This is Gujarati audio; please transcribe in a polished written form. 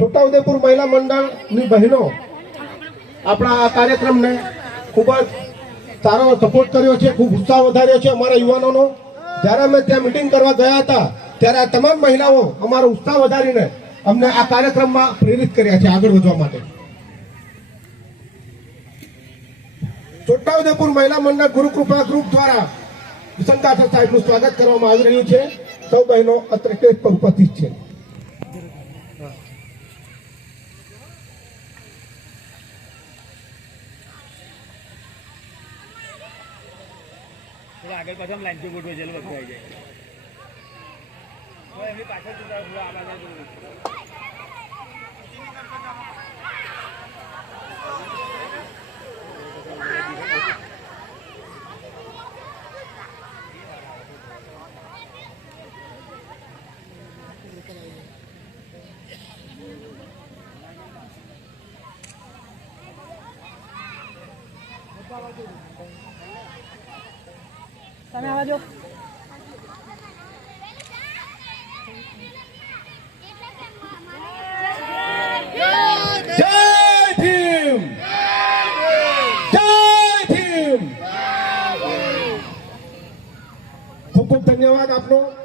છોટાઉદેપુર મહિલા મંડળની બહેનો આપણા આ કાર્યક્રમને ખૂબ જ સારો સપોર્ટ કર્યો છે, ખૂબ ઉત્સાહ વધાર્યો છે અમારા યુવાનોનો. જ્યારે અમે ત્યાં મિટિંગ કરવા ગયા હતા ત્યારે આ તમામ મહિલાઓ અમારો ઉત્સાહ વધારીને અમને આ કાર્યક્રમમાં પ્રેરિત કર્યા છે આગળ વધવા માટે. છોટાઉદેપુર મહિલા મંડળ ગુરુકૃપા ગ્રુપ દ્વારા વિસંતાસર સાહેબનું સ્વાગત કરવામાં આવી રહ્યું છે. સૌ બહેનો અત્રે સ્ટેજ પર ઉપસ્થિત છે. આગળ પાછળ લાઈન થી ગોઠવે છે બધું આવી જાય એમની પાછળ તમે આવા જો. ખૂબ ખૂબ ધન્યવાદ આપનો.